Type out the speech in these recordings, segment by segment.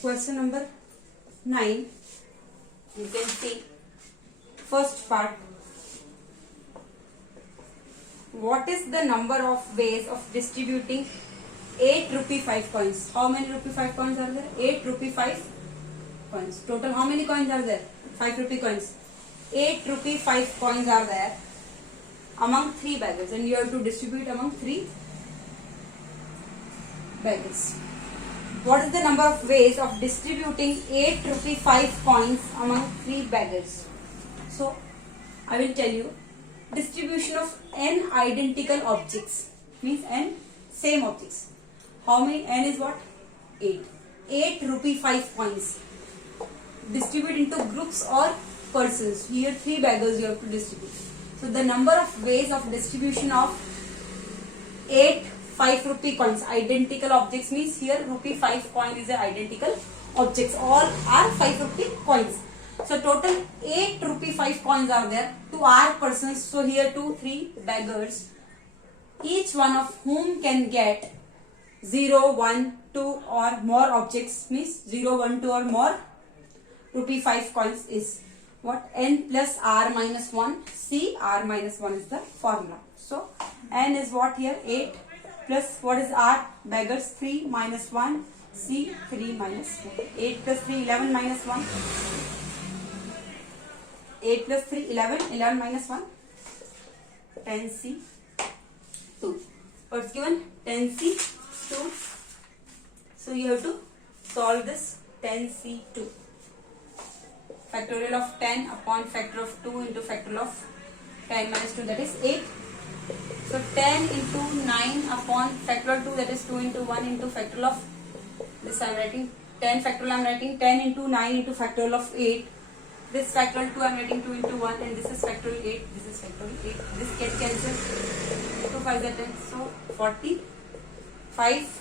Question number 9. You can see first part. What is the number of ways of distributing 8 rupee 5 coins? How many rupee 5 coins are there? 8 rupee 5 coins. Total how many coins are there? 5 rupee coins. 8 rupee 5 coins are there among 3 beggars, and you have to distribute among 3 beggars. What is the number of ways of distributing 8 rupee 5 coins among 3 beggars? So, I will tell you. Distribution of n identical objects means n same objects. How many? N is what? 8. 8 rupee 5 coins. Distribute into groups or persons. Here 3 beggars you have to distribute. So the number of ways of distribution of 8 5 rupee coins, identical objects, means here rupee 5 coin is a identical objects. All are 5 rupee coins. So total 8 rupee 5 coins are there. 2 are persons. So here 2, 3 beggars. Each one of whom can get 0, 1, 2 or more objects, means 0, 1, 2 or more rupee 5 coins is what? N plus R minus 1. C R minus 1 is the formula. So N is what here? 8 plus what is R? Beggars 3 minus 1. C 3 minus 1. 8 plus 3 11 minus 1. 8 plus 3 11. 11 minus 1 10C 2. What's given? 10C 2. So you have to solve this 10C2. Factorial of 10 upon factor of 2 into factorial of 10 minus 2, that is 8. So 10 into 9 upon factorial 2, that is 2 into 1 into factorial of this. I am writing 10 factorial. I am writing 10 into 9 into factorial of 8. This factorial 2 I am writing 2 into 1, and this is factorial 8. This is factorial 8. This can cancel. 2 5 is 10. So 45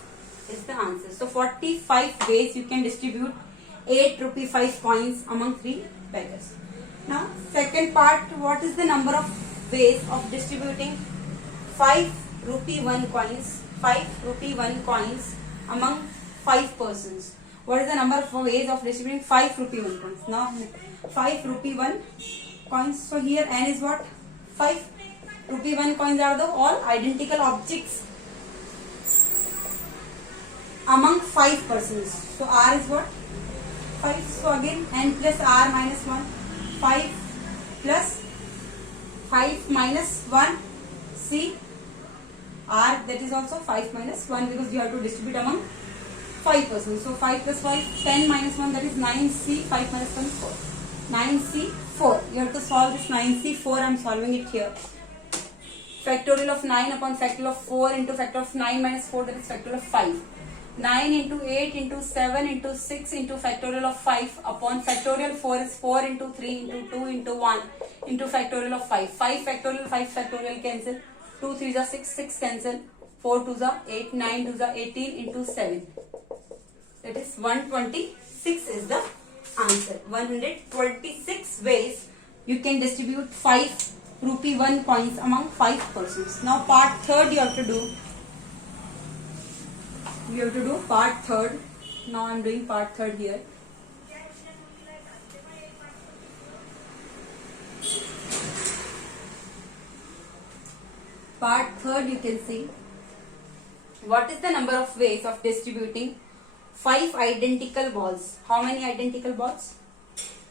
is the answer. So 45 ways you can distribute 8 rupee 5 coins among 3 beggars. Now second part, what is the number of ways of distributing 5 rupee 1 coins, 5 rupee 1 coins among 5 persons? What is the number of ways of distributing 5 rupee 1 coins? Now 5 rupee 1 coins. So here N is what? 5 rupee 1 coins are the all identical objects among 5 persons. So R is what? 5. So again N plus R minus 1. 5 plus 5 minus 1 C R, that is also 5 minus 1, because you have to distribute among 5 persons. So 5 plus 5, 10 minus 1, that is 9C. 5 minus 1, 4. 9C 4. You have to solve this 9C 4. I am solving it here. Factorial of 9 upon factorial of 4 into factorial of 9 minus 4, that is factorial of 5. 9 into 8 into 7 into 6 into factorial of 5 upon factorial 4 is 4 into 3 into 2 into 1 into factorial of 5. 5 factorial cancel. 2 3s are 6, 6 cancel. 4 2s are 8, 9 2s are 18 into 7. That is 126 is the answer. 126 ways you can distribute 5 rupee 1 coins among 5 persons. Now part third you have to do. You have to do part third. Now I am doing part third here. Part third, you can see what is the number of ways of distributing 5 identical balls. How many identical balls?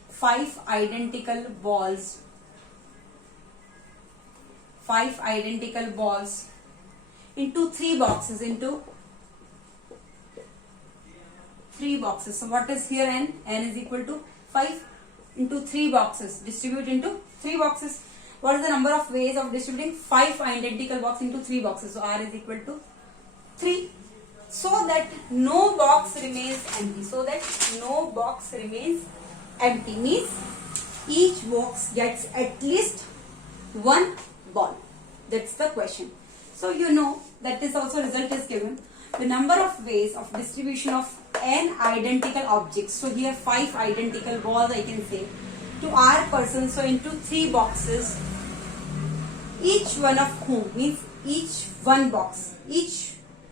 5 identical balls. 5 identical balls into 3 boxes, into 3 boxes. So what is here N? N is equal to 5 into 3 boxes. Distribute into 3 boxes. What is the number of ways of distributing 5 identical boxes into 3 boxes? So R is equal to 3. So that no box remains empty. So that no box remains empty means each box gets at least 1 ball. That's the question. So you know that this also result is given. The number of ways of distribution of n identical objects. So here 5 identical balls I can say to R persons. So into 3 boxes, each one of whom means each one box,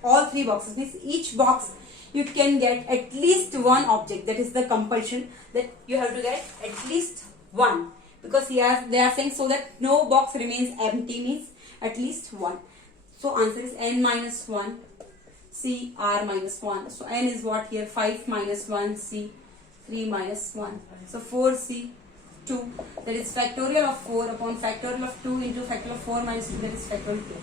all 3 boxes means each box you can get at least one object. That is the compulsion, that you have to get at least one, because here they are saying so that no box remains empty means at least one. So answer is n minus 1 C R minus 1. So n is what here? 5 minus 1 C 3 minus 1. So 4 C 2, that is factorial of 4 upon factorial of 2 into factorial of 4 minus 2, that is factorial 2.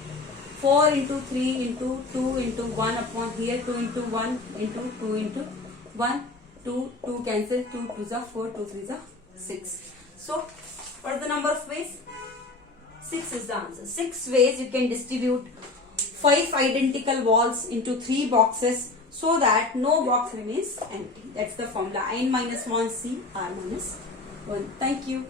4 into 3 into 2 into 1 upon here 2 into 1 into 2 into 1, 2 cancel, 2 2s are 4, 2 3s are 6. So what is the number of ways? 6 is the answer. 6 ways you can distribute 5 identical balls into 3 boxes so that no box remains empty. That's the formula, n minus 1 C R minus 1. Thank you.